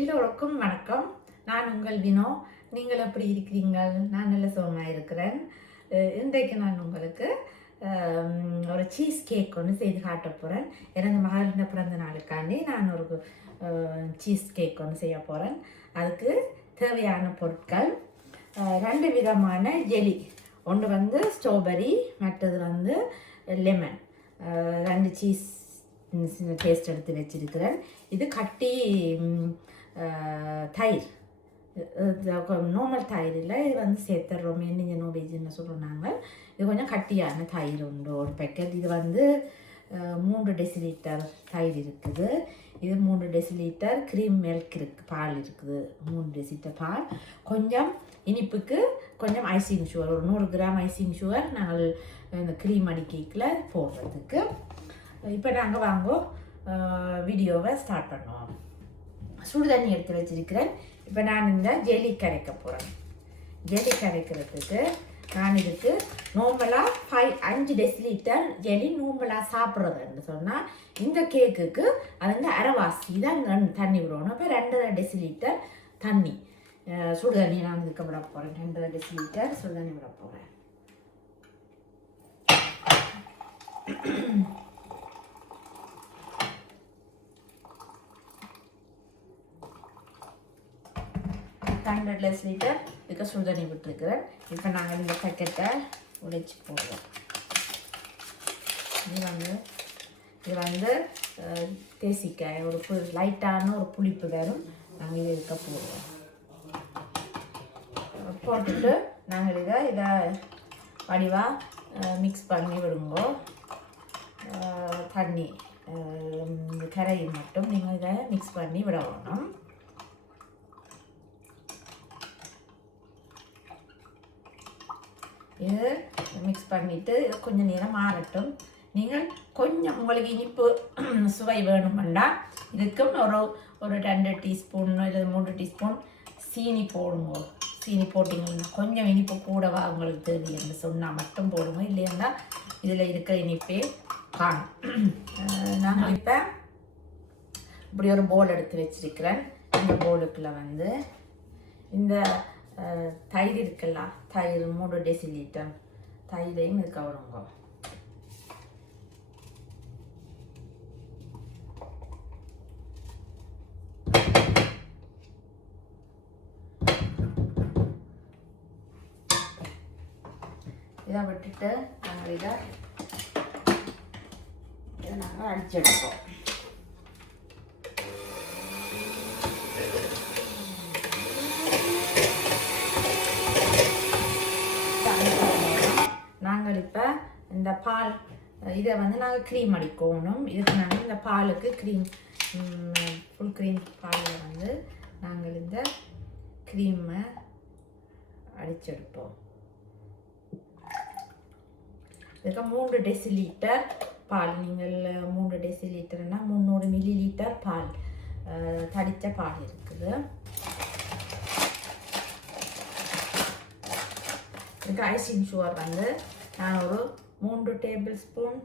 எல்லோருக்கும் வணக்கம். நான் உங்கள் வினோ. நீங்கள் எப்படி இருக்கிறீங்கள்? நான் நல்ல சுகமாக இருக்கிறேன். இன்றைக்கு நான் உங்களுக்கு ஒரு சீஸ் கேக் ஒன்று செய்து காட்ட போகிறேன். எனது மகளின் பிறந்த நாளுக்காண்டி நான் ஒரு சீஸ் கேக் ஒன்று செய்ய போகிறேன். அதுக்கு தேவையான பொருட்கள் 2 விதமான ஜெலி. ஒன்று வந்து ஸ்ட்ராபெரி, மற்றது வந்து லெமன். 2 சீஸ் பேஸ்ட் எடுத்து வச்சிருக்கிறேன். இது கட்டி தயிர், நார்மல் தயிர் இல்லை, இது வந்து சேர்த்துறோம். என்ன நோபேஜின்னு சொல்கிறோம் நாங்கள். இது கொஞ்சம் கட்டியான தயிர் உண்டு ஒரு பேக்கெட். இது வந்து 3 டெசிலிட்டர் தயிர் இருக்குது. இது 3 டெசிலிட்டர் க்ரீம் மில்க் இருக்குது, பால் இருக்குது. 3 டெசிலிட்டர் பால். கொஞ்சம் இனிப்புக்கு கொஞ்சம் ஐசிங் சுகர், ஒரு 100 கிராம் ஐசிங் சுகர் நாங்கள் இந்த க்ரீம் அடி கேக்கில் போடுறதுக்கு. இப்போ நாங்கள் வாங்கோ வீடியோவை ஸ்டார்ட் பண்ணுவோம். சுடு தண்ணி எடுத்து வச்சிருக்கிறேன். இப்போ நான் இந்த ஜெல்லி கரைக்க போகிறேன். ஜெல்லி கரைக்கிறதுக்கு நான் இதுக்கு நார்மலாக 5 டெசிலிட்டர் ஜெல்லி நார்மலாக சாப்பிட்றதுன்னு சொன்னால் இந்த கேக்குக்கு அது வந்து அரைவாசி தான் தண்ணி விடணும். இப்போ 2.5 டெசிலிட்டர் தண்ணி, சுடு தண்ணி நான் இதுக்கு விட போகிறேன். 2.5 டெசிலிட்டர் சுடு தண்ணி விட போகிறேன். டெசிலிட்டர் இதுக்கு சுடு தண்ணி விட்டுருக்குறேன். இப்போ நாங்கள் இந்த பேக்கெட்டை உடைச்சி போடுவோம். இது வந்து தேசிக்காய், ஒரு லைட்டான ஒரு புளிப்பு வரும். நாங்கள் இதை இருக்க போடுவோம். போட்டுட்டு நாங்கள் இதை வடிவாக மிக்ஸ் பண்ணி விடுங்கோ. தண்ணி கரையை மட்டும் நீங்கள் இதை மிக்ஸ் பண்ணி விட வேணும். இது மிக்ஸ் பண்ணிவிட்டு கொஞ்சம் நேரம் ஆறட்டும். நீங்கள் கொஞ்சம் உங்களுக்கு இனிப்பு சுவை வேணுமெண்டா இதுக்கும் ஒரு 2 டீஸ்பூன் இல்லை 3 டீஸ்பூன் சீனி போடுங்க. சீனி போட்டிங்கன்னா கொஞ்சம் இனிப்பு கூடவா உங்களுக்கு தெரியும்னு சொன்னால் மட்டும் போடுங்க. இல்லைன்னா இதில் இருக்கிற இனிப்பே காணும். நாங்கள் இப்போ இப்படி ஒரு போல் எடுத்து வச்சிருக்கிறேன். இந்த போலுக்குள்ள வந்து இந்த தயிர் இருக்குல்ல, தயிர் 3 டெசிலிட்டர் தயிரையும் இது கவருங்க. இதை விட்டுட்டு நாங்கள் இதை நாங்கள் அடிச்செடுப்போம். நாங்கள் இப்போ இந்த பால் இதை வந்து நாங்கள் க்ரீம் அடிக்கணும். இதுக்கு நாங்கள் இந்த பாலுக்கு க்ரீம், ஃபுல் க்ரீம் பாலில் வந்து நாங்கள் இந்த க்ரீமை அடிச்செடுப்போம். இதுக்கு 3 டெசிலிட்டர் பால். நீங்கள் 3 டெசிலிட்டர்னால் 300 மில்லி லிட்டர் பால், தடித்த பால் இருக்குது. இதுக்கு ஐசிங் சுகர் வந்து நான் ஒரு 3 டேபிள் ஸ்பூன்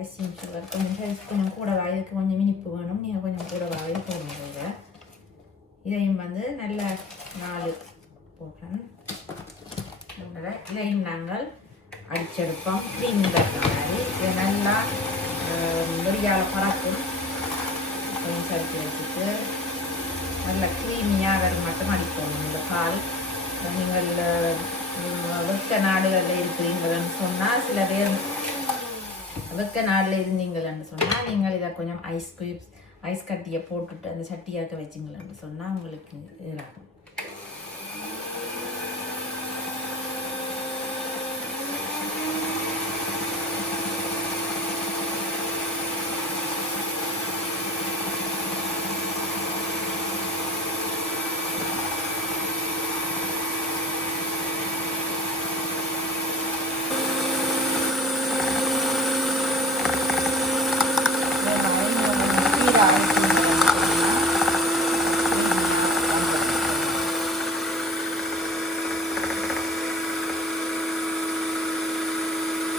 ஐசிங் சுகர். கொஞ்சம் கூட இதுக்கு கொஞ்சம் இனிப்பு வேணும், நீங்கள் கொஞ்சம் கூட வாங்கி போடுங்க. இதையும் வந்து நல்ல 4 போடுறேன். இதையும் நாங்கள் அடிச்செடுப்போம். க்ரீம் மாதிரி இதை நல்லா வெறியால் பறக்கும். கொஞ்சம் சரிச்சு வச்சுட்டு நல்லா க்ரீமியாக மட்டும் அடிப்போம். இந்த பால் நீங்கள் வெக்க நாடுகளில் இருக்கிறீங்கன்னு சொன்னால், சில பேர் வெக்க நாடில் இருந்தீங்கன்னு சொன்னால் நீங்கள் இதை கொஞ்சம் ஐஸ் கட்டியை போட்டுட்டு அந்த சட்டியாக்க வச்சிங்களன்னு சொன்னால் உங்களுக்கு இதாகும்.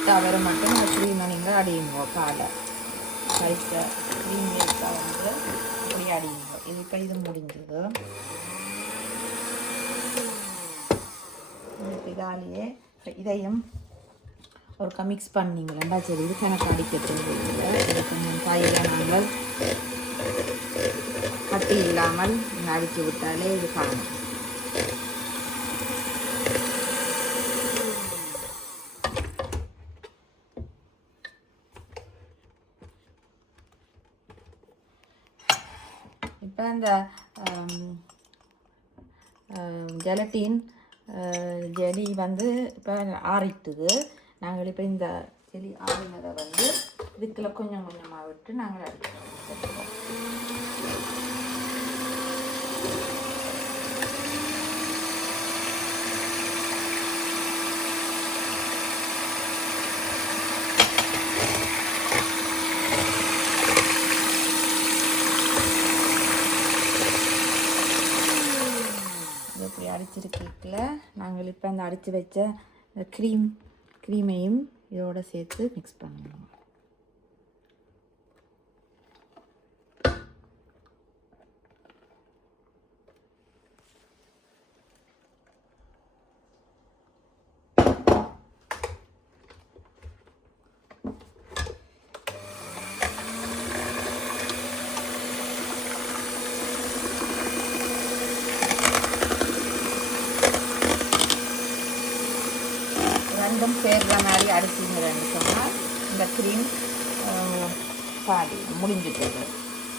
தவிர மட்டும் இந்த க்ரீமை நீங்கள் அடியுங்க. பாலை ரைஸை க்ரீம் மில்கை வந்து இப்படி அடிங்க. இது இப்போ இது முடிஞ்சது. இதாலேயே இதையும் ஒரு மிக்ஸ் பண்ணிங்களா சரி. இது கணக்கு அடிக்கிறது இதை கொஞ்சம் காயெல்லாம் நாங்கள் கட்டி இல்லாமல் அடித்து விட்டாலே இது காணும். இப்போ இந்த ஜெலட்டின் ஜெலி வந்து இப்போ ஆறிட்டுது. நாங்கள் இப்போ இந்த ஜெலி ஆறினதை வந்து இதுக்குள்ள கொஞ்சம் கொஞ்சமாக விட்டு நாங்கள் அடிக்கிறோம். இப்படி அடிச்சிருக்கீங்கள நாங்கள் இப்போ அந்த அடித்து வச்ச க்ரீமையும் இதோட சேர்த்து மிக்ஸ் பண்ணணும். ரெண்டும் சேர்ற மாதிரி அடிச்சிங்கன்னு சொன்னால் இந்த க்ரீம் பாதி முடிஞ்சுட்டு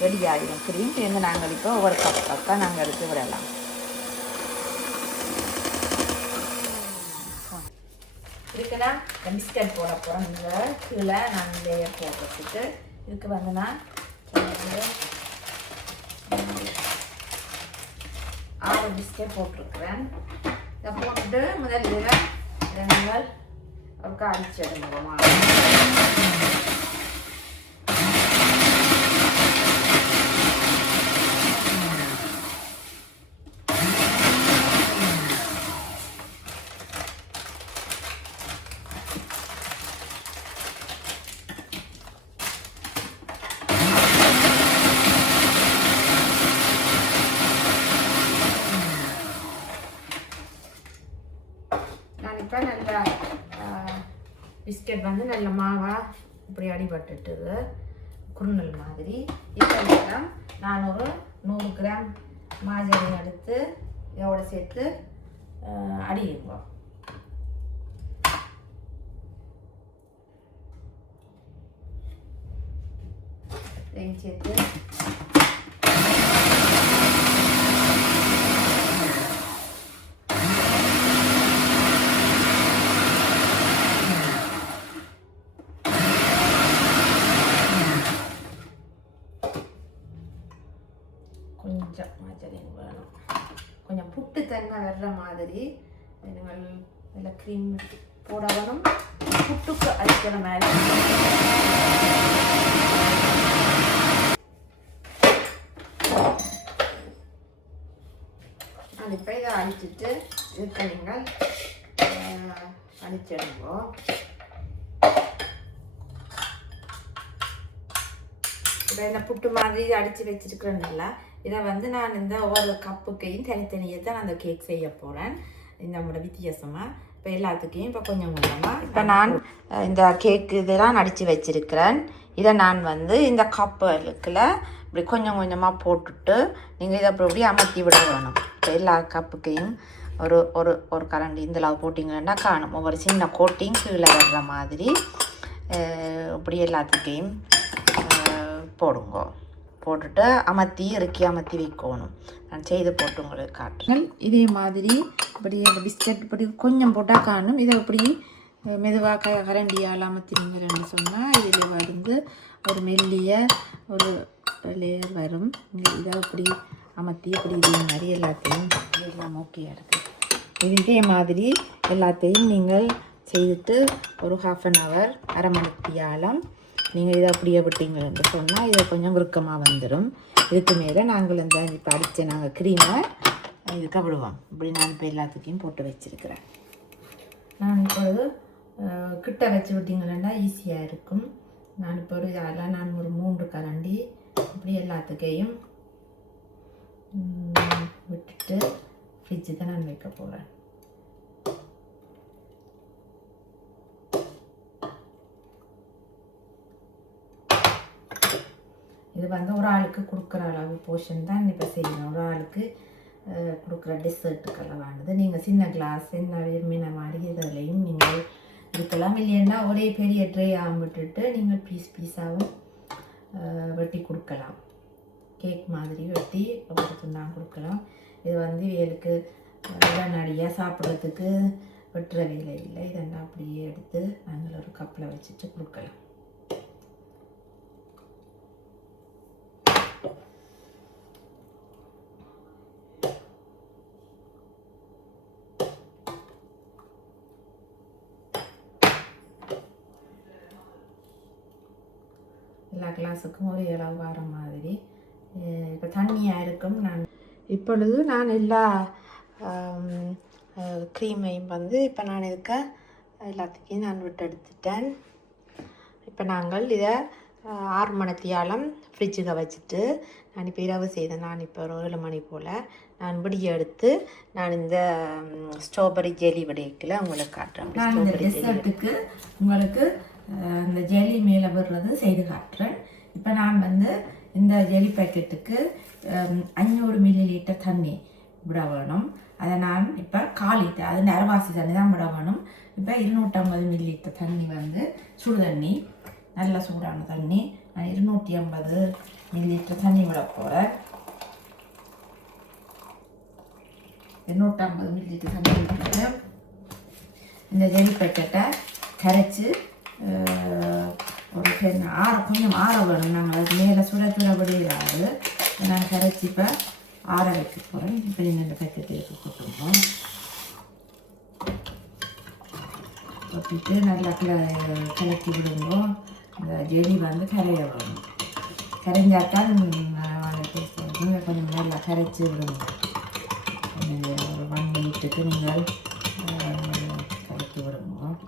ரெடி ஆகிடும். க்ரீம் சேர்ந்து நாங்கள் இப்போ ஒவ்வொரு கப்பாக நாங்கள் எடுத்து விடலாம். இதுக்குன்னா பிஸ்கட் போட போகிறோம். இந்த கீழே நான் லேயர் போடுறதுக்கு இதுக்கு வந்து நான் 6 பிஸ்கட் போட்டிருக்கிறேன். இதை போட்டுட்டு முதல்ல நீங்கள் அவருக்கு அடிச்சு எடுங்கம்மா. இப்போ நல்லா பிஸ்கட் வந்து நல்ல மாவாக இப்படி அடிபட்டுட்டுது குறுநல் மாதிரி. இப்போ நான் ஒரு 100 கிராம் மாஜரி எடுத்து இதோட சேர்த்து அடியுங்க. இதையும் சேர்த்து கொஞ்சம் மாஜரி வேணும். கொஞ்சம் புட்டு தன்மை வர்ற மாதிரி நீங்கள் இதில் க்ரீம் போடணும். புட்டுக்கு அடிக்கிற மாதிரி அது இப்போ இதை அடிச்சுட்டு இதுக்கு நீங்கள் அடிச்சிடுவோம். இப்போ இந்த புட்டு மாதிரி அடித்து வச்சுருக்கிறேன்ல இதை வந்து நான் இந்த ஒவ்வொரு கப்புக்கையும் தனித்தனியாக தான் அந்த கேக் செய்ய போகிறேன். நம்மளோட வித்தியாசமாக இப்போ எல்லாத்துக்கையும் இப்போ கொஞ்சம் கொஞ்சமாக இப்போ நான் இந்த கேக்கு இதெல்லாம் அடித்து வச்சுருக்கிறேன். இதை நான் வந்து இந்த கப்புக்குள்ள இப்படி கொஞ்சம் கொஞ்சமாக போட்டுட்டு நீங்கள் இதை அப்படி அமர்த்தி விட வேணும். இப்போ எல்லா கப்புக்கையும் ஒரு ஒரு ஒரு கரண்டி இந்த அளவு போட்டிங்கன்னா காணும். ஒவ்வொரு சின்ன கோட்டிங் கீழே வர்ற மாதிரி இப்படி எல்லாத்துக்கையும் போடுங்க. போட்டுட்டு இறுக்கி அமர்த்தி வைக்கணும். நான் செய்து போட்டு உங்களுக்கு காட்டுறேன். இதே மாதிரி இப்படி அந்த பிஸ்கட் இப்படி கொஞ்சம் போட்டால் காணும். இதை இப்படி மெதுவாக கரண்டியால் அமர்த்தினீங்கன்னு சொன்னால் இதில் வந்து ஒரு மெல்லிய ஒரு லேயர் வரும். இதை இப்படி அமர்த்தி இப்படி இதே மாதிரி எல்லாத்தையும் எல்லாம் ஓகேயாக இருக்குது. இதே மாதிரி எல்லாத்தையும் நீங்கள் செய்துட்டு ஒரு 1/2 hour அரை மணித்தியாலம் நீங்கள் இதை அப்படியே விட்டீங்கன்னு சொன்னால் இதை கொஞ்சம் விருக்கமாக வந்துடும். இதுக்கு மேலே நாங்கள் இந்த இப்போ அடித்த நாங்கள் க்ரீமை இதுக்கு விடுவோம். இப்படி நான் இப்போ எல்லாத்துக்கையும் போட்டு வச்சுருக்கிறேன். நான் இப்பொழுது கிட்ட வச்சு விட்டிங்கன்னா ஈஸியாக இருக்கும். நான் இப்போ இதெல்லாம் நான் ஒரு 3 கரண்டி இப்படி எல்லாத்துக்கையும் விட்டுட்டு ஃப்ரிட்ஜுக்கு நான் வைக்க போகிறேன். இது வந்து ஒரு ஆளுக்கு கொடுக்குற அளவு போர்ஷன் தான் இப்போ செய்யணும். ஒரு ஆளுக்கு கொடுக்குற டெசர்ட்டுக்கெல்லாம் வாங்குது. நீங்கள் சின்ன கிளாஸ் என்ன விரும்பின மாதிரி இதிலையும் நீங்கள் இருக்கலாம். இல்லைன்னா ஒரே பெரிய ட்ரே விட்டுட்டு நீங்கள் பீஸாகவும் வெட்டி கொடுக்கலாம். கேக் மாதிரி வெட்டி நான் கொடுக்கலாம். இது வந்து வேலுக்கு உடனடியாக சாப்பிட்றதுக்கு வெட்டுற வேலை இல்லை. இதெல்லாம் அப்படியே எடுத்து நாங்கள் ஒரு கப்பில் வச்சுட்டு கொடுக்கலாம். எல்லா கிளாஸுக்கும் ஒரு அளவு வர மாதிரி இப்போ தண்ணியாக இருக்கும். இப்பொழுது நான் எல்லா க்ரீமையும் வந்து இப்போ நான் இருக்க எல்லாத்துக்கும் நான் விட்டு எடுத்துட்டேன். இப்போ நாங்கள் இதை 6 மணித்தியாலம் ஃப்ரிட்ஜுக்கு வச்சுட்டு நான் இப்போ இரவு செய்தேன். நான் இப்போ ஒரு 7 மணி போல் நான் விடிய எடுத்து நான் இந்த ஸ்ட்ராபெரி ஜெலி வடைக்கில் உங்களுக்கு காட்டுறேன். நான் இந்த டெசர்ட்டுக்கு உங்களுக்கு இந்த ஜெலி மேலே விடுறது செய்து காட்டுறேன். இப்போ நான் வந்து இந்த ஜெலி பேக்கெட்டுக்கு 500 ml தண்ணி விட வேணும். அதை நான் இப்போ 1/4 லிட்டர், அது அரைவாசி தண்ணி தான் விட வேணும். இப்போ 250 ml தண்ணி வந்து சுடு தண்ணி, நல்ல சூடான தண்ணி. நான் 250 ml தண்ணி விட போகிறேன். 250 ml தண்ணி விட்டுட்டு இந்த ஜெலி பேக்கெட்டை கரைச்சி ஒரு கொஞ்சம் ஆற வேணும். நாங்கள் அது மேலே சுட விடையிடாது. நான் கரைச்சி இப்போ ஆற வைக்க போகிறேன். இப்போ நீங்கள் இந்த பேக்கெட் எடுத்து போட்டுருவோம். கொட்டிட்டு நல்லா கிளக்கி விடுவோம். இந்த ஜெலி வந்து கரைய விடணும். கரைஞ்சாத்தான் கொஞ்சம் நல்லா கரைச்சி விடுவோம். ஒரு 1 மினிட்டுக்கு நீங்கள் கலக்கி விடுவோம்.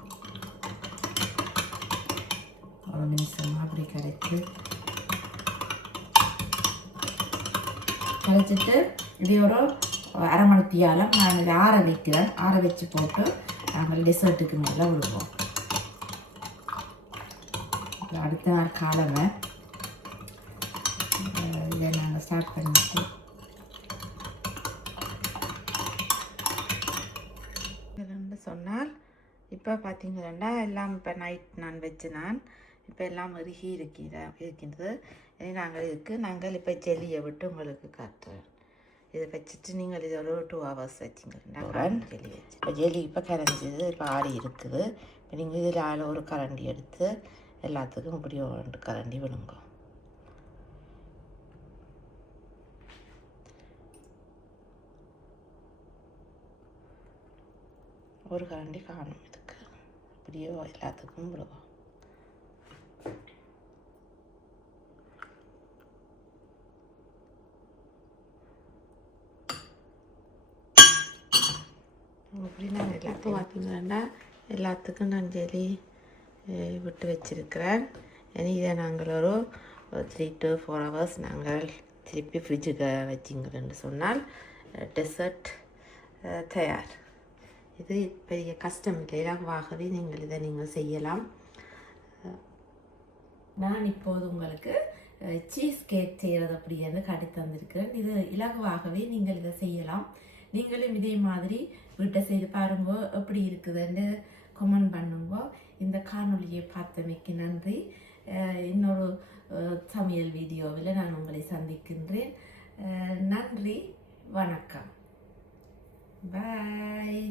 ஒரு நிமிஷம் அப்படி கரைச்சிட்டு இது ஒரு அரை மணித்தியாலம் நான் இதை ஆற வைக்கிறேன். ஆற வச்சு போட்டு நாங்கள் டெசர்ட்டுக்கு மேலே விடுவோம். அடுத்த நாள் காலமே இதை நாங்கள் ஸ்டார்ட் பண்ணிட்டு சொன்னால் இப்போ பார்த்தீங்கன்னா எல்லாம் இப்போ நைட் நான் வச்சு இப்போ எல்லாம் இறுகி இருக்கின்றது. நாங்கள் இப்போ ஜெல்லியை விட்டு உங்களுக்கு காட்டுறேன். இதை வச்சுட்டு நீங்கள் இதை ஒரு 2 hours வச்சிங்கன்னா ஜெல்லி வச்சு இப்போ ஜெல்லி இப்போ கரைஞ்சிது. இப்போ ஆறி இருக்குது. இப்போ நீங்கள் இதில் ஒரு கரண்டி எடுத்து எல்லாத்துக்கும் இப்படி 2 கரண்டி விடுங்க. ஒரு கரண்டி காணும். இதுக்கு இப்படியோ எல்லாத்துக்கும் விடுவோம். அப்படி நான் எல்லாத்தையும் பார்த்தீங்கன்னா எல்லாத்துக்கும் நான் ஜெலி விட்டு வச்சுருக்கிறேன். இதை நாங்கள் ஒரு 3 to 4 hours நாங்கள் திருப்பி ஃப்ரிட்ஜுக்கு வச்சிங்கன்னு சொன்னால் டெசர்ட் தயார். இது பெரிய கஷ்டம் இல்லை. இலகுவாகவே நீங்கள் செய்யலாம். நான் இப்போது உங்களுக்கு சீஸ் கேக் செய்கிறது அப்படின்னு காட்டி தந்திருக்கிறேன். இது இலகுவாகவே நீங்கள் இதை செய்யலாம். நீங்களும் இதே மாதிரி வீட்டை செய்து பாருங்க, எப்படி இருக்குதுன்னு கமெண்ட் பண்ணுங்க. இந்த காணொலியை பார்த்தமைக்கு நன்றி. இன்னொரு சமையல் வீடியோவில் நான் உங்களை சந்திக்கின்றேன். நன்றி, வணக்கம், பாய்.